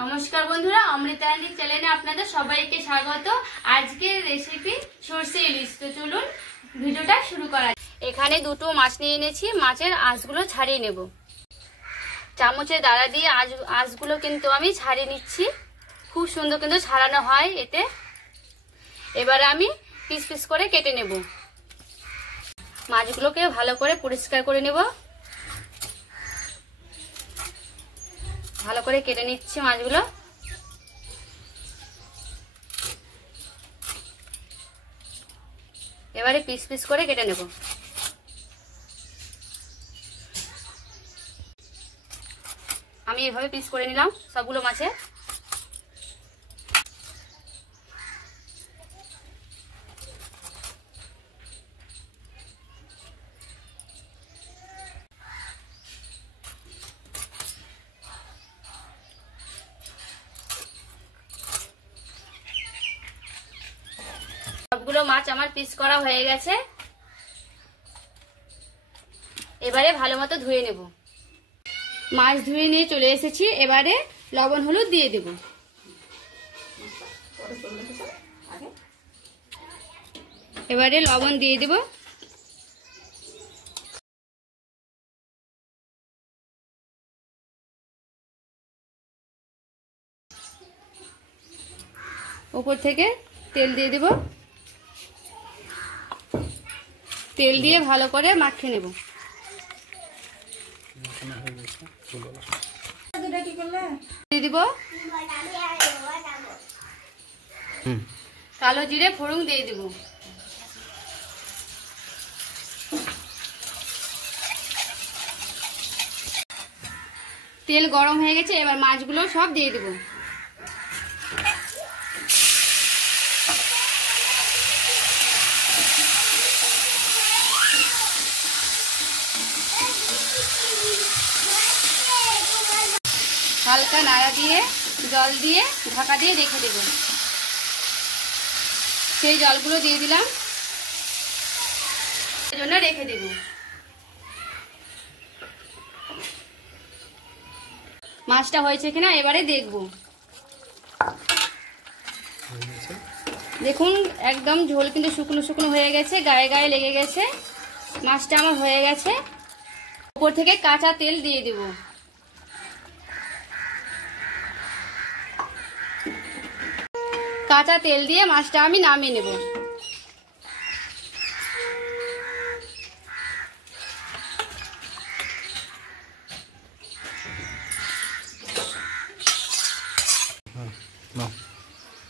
নমস্কার বন্ধুরা, অমৃতায়নী চ্যানেলে আপনাদের সবাইকে স্বাগত। আজকের রেসিপি সরষে ইলিশ। তো চলুন ভিডিওটা শুরু করা। এখানে দুটো মাছ নিয়ে এনেছি, মাছের আঁশগুলো ছাড়িয়ে নেব। চামচের দ্বারা দিয়ে আঁশগুলো কিন্তু আমি ছাড়িয়ে নিচ্ছি। খুব সুন্দর কিন্তু ছাড়ানো হয় এতে। এবারে আমি পিস পিস করে কেটে নেব। মাছগুলোকে ভালো করে পরিষ্কার করে নেব। ভালো করে কেটে নিচ্ছি মাছগুলো। এবারে পিস পিস করে কেটে নেব। আমি এভাবে পিস করে নিলাম সবগুলো মাছে। সবগুলো মাছ আমার পিস করা হয়ে গেছে। এবারে ভালো মতো ধুয়ে নেব। মাছ ধুয়ে নিয়ে চলে এসেছি। এবারে লবণ হলুদ দিয়ে দেব। এবারে লবণ দিয়ে দেব। উপর থেকে তেল দিয়ে দেব। তেল দিয়ে ভালো করে মাখিয়ে নেব। দিয়ে দিব কালো জিরে ফোড়ন দিয়ে দিব। তেল গরম হয়ে গেছে, এবার মাছগুলো সব দিয়ে দিব। হালকা নাড়া দিয়ে জল দিয়ে ঢাকা দিয়ে রেখে দেব। সেই জলগুলো দিয়ে দিলাম, এর জন্য রেখে দেব। মাছটা হয়েছে কিনা এবারে দেখব। দেখুন একদম ঝোল কিন্তু শুকনো শুকনো হয়ে গেছে, গায়ে গায়ে লেগে গেছে। মাছটা আমার হয়ে গেছে। উপর থেকে কাঁচা তেল দিয়ে দেব। কাঁচা তেল দিয়ে মাছটা আমি নামিয়ে নেব।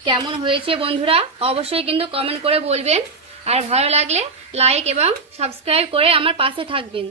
কেমন হয়েছে বন্ধুরা অবশ্যই কিন্তু কমেন্ট করে বলবেন। আর ভালো লাগলে লাইক এবং সাবস্ক্রাইব করে আমার পাশে থাকবেন।